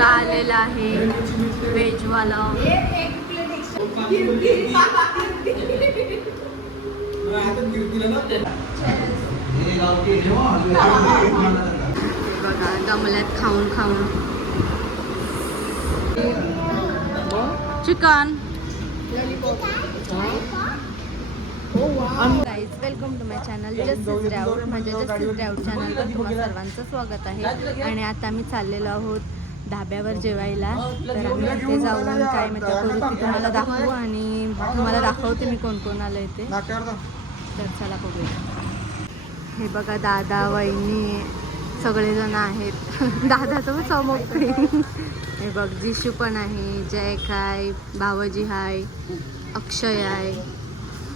का आलेला आहे व्हेजवाला बघा गमल्यात खाऊन खाऊन. Chicken. Guys welcome to my channel Justice Drought माझ्या जस्टिस ड्राऊट चॅनलवर तुम्हाला सर्वांचं स्वागत आहे. आणि आता मी चाललेलो आहोत धाब्यावर जेवायला. तर आम्ही तिथे जाऊन काय म्हणजे करू ते तुम्हाला दाखवू. आणि तुम्हाला दाखवते मी कोण कोण आलं इथे तर चला बघूया. हे बघा दादा वहिनी सगळेजण आहेत. दादाचं समोर हे बघ जिशू पण आहे जयक आहे भावजी हाय अक्षय आहे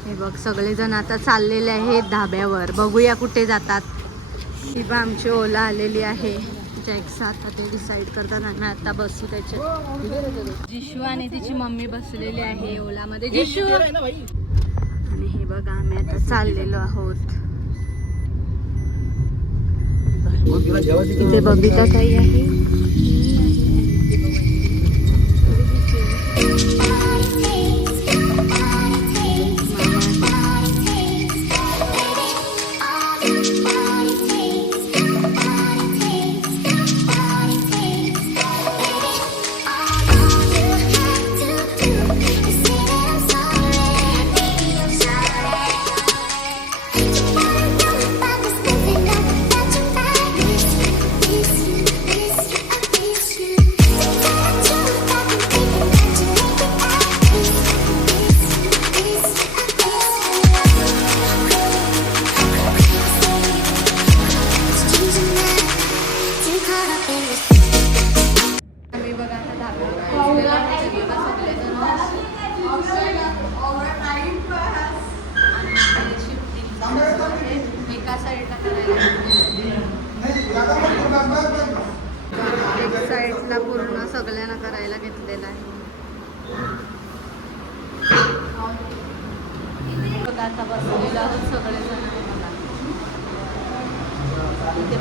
हे बघ सगळेजण आता चाललेले आहेत धाब्यावर. बघूया कुठे जातात. ही बा आमची ओला आलेली आहे. जॅक्स आता ते डिसाईड करतात आणि आता बसू त्याच्यात. जिशू आणि तिची मम्मी बसलेली आहे ओलामध्ये. जिशू! आणि हे बघा आम्ही आता चाललेलो आहोत. बबिता ताई आहे. साईडला पूर्ण सगळ्यांना करायला घेतलेलं आहे. बघा आता बसलेलो आहोत सगळेजण. इथे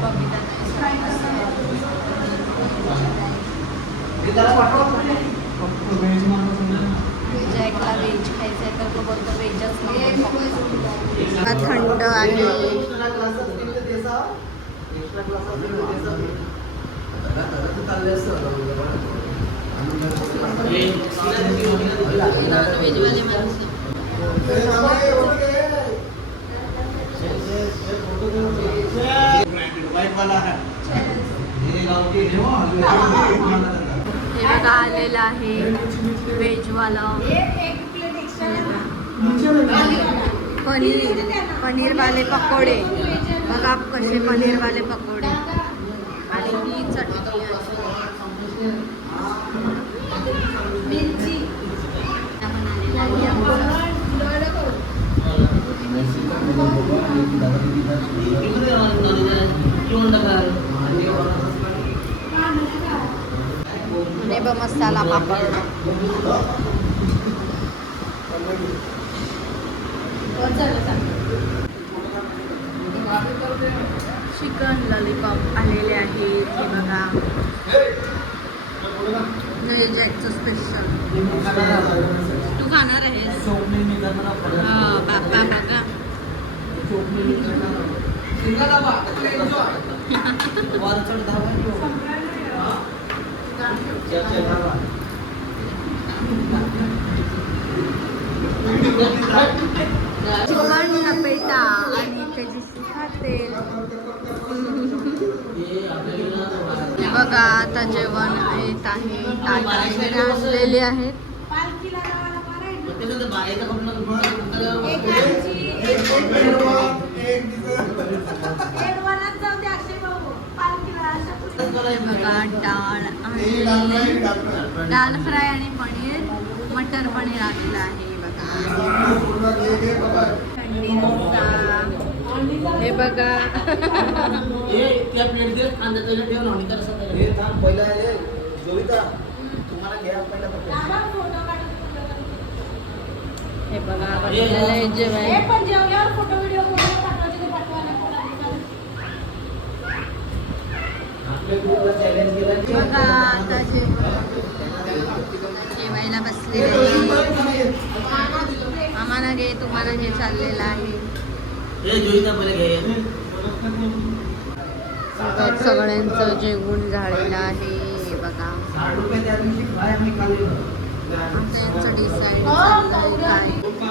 जॅकला व्हेज खायचं आहे तर तो बोलतो व्हेजच नको थंड आणि नॉनव्हेजवाले माणसं हे बघा आलेलं आहे व्हेजवाला पनीर पनीरवाले पकोडे. बघा कसे पनीरवाले पकोडे. आणि ही चटणी आहे. आपण आलेलं आणि ब मसाला पापड चिकन लॉलीपॉप आलेले आहेत. हे बघा. जयचं स्पेशल तू खाणार आहेस? हा, बाबा बघा. खाते हे बघा आता जेवण येत आहे. ताट आणलेले आहेत. बघा डाळ आणि दाल फ्राय आणि पनीर. मटर पनीर आलेलं आहे बघा. थंडी रस्सा. हे बघा. हे बघा जेवायला. दिलेली आम्हाला घे तुम्हाला हे चाललेलं आहे. सगळ्यांचं जेवण झालेलं आहे हे बघा. आता यांचं डिसाईड लाईटचं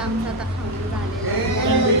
आमचं आता खाऊन झालेलं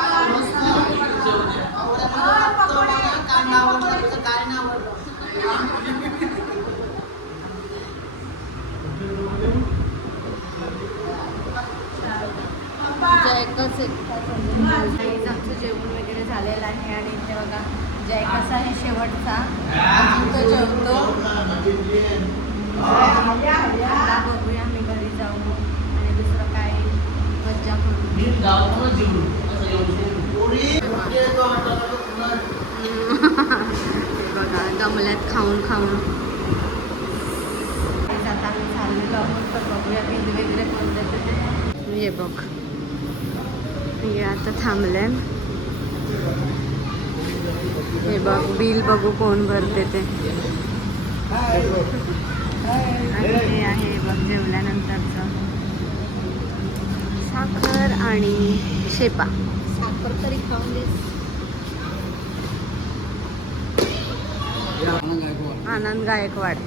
आमचं जेवण वगैरे झालेलं आहे आणि इथे बघा जयकस आहे शेवटचा? तो जेवतो. आता बघूया आम्ही घरी जाऊ आणि दुसरं काय मज्जा करू. बघा दमल्यात खाऊन खाऊन. आता आम्ही चाललेलो आहोत तर बघूया बिल वगैरे हे बघ. हे आता थांबलंय. हे बघ बिल बघू कोण भरते ते. आणि हे आहे बघ जेवल्यानंतरचं. साखर आणि शेपा. साखर तरी खाऊन दे आनंद गायकवाड.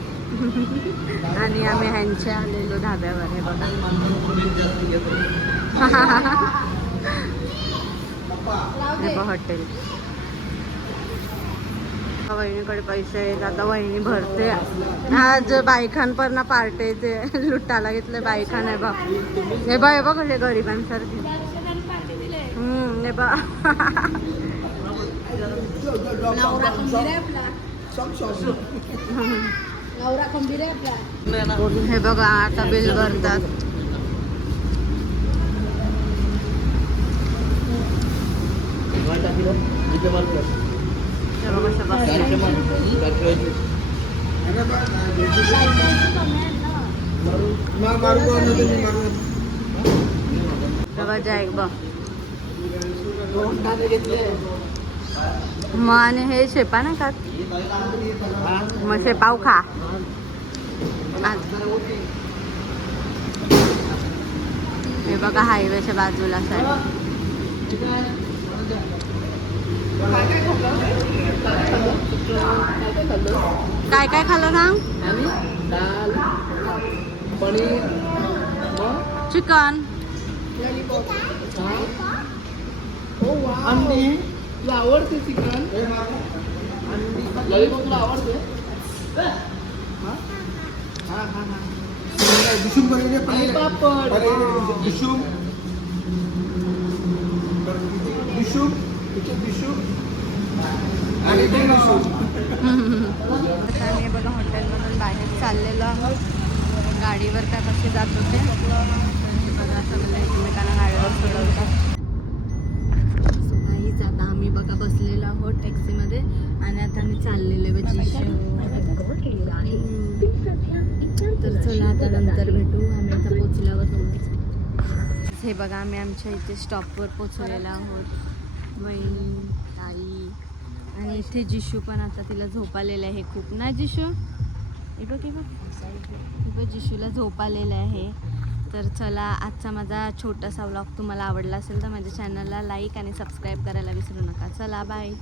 आणि आम्ही ह्यांचे आलेलो धाब्यावर हे बघा. हे बघ हॉटेल वहिनीकडे पैसे आहेत आता वहिनी भरते. आज बायकांपर्यंत पार्टे ते लुटायला घेतले बायकान आहे बा हे बा हे बघ हे गरिबांसारखे. हम्म हे बा हे बघा आता बिल भरतात. बघा बघ बघ जय बघ मग आणि हे शेपा नाही का? मग शेपाव खा. हे बघा हायवेच्या बाजूला साहेब. काय काय खाल्लं ना चिकन. अंडी. तुला आवडते चिकन? लॉलीपॉप तुला आवडते? दिसून बनवले आणि पापड दिसून दिसून दिसून आणि ते दिसून आता आम्ही बघा हॉटेलमधून बाहेर चाललेलो आहोत. गाडीवर काय कसे जात होते. बघा सगळं एकमेकांना गाडीवर सोडवतात. हे बघा आम्ही आमच्या इथे स्टॉपवर पोचलेलो आहोत. बहीण ताई आणि इथे जिशू पण आता तिला झोप आलेलं आहे खूप. ना जिशू? हे बघ हे बघ. हे बघ जिशूला झोप आलेलं आहे. तर चला आजचा माझा छोटासा व्लॉग तुम्हाला आवडला असेल तर माझ्या चॅनलला लाईक आणि सबस्क्राईब करायला विसरू नका. चला बाय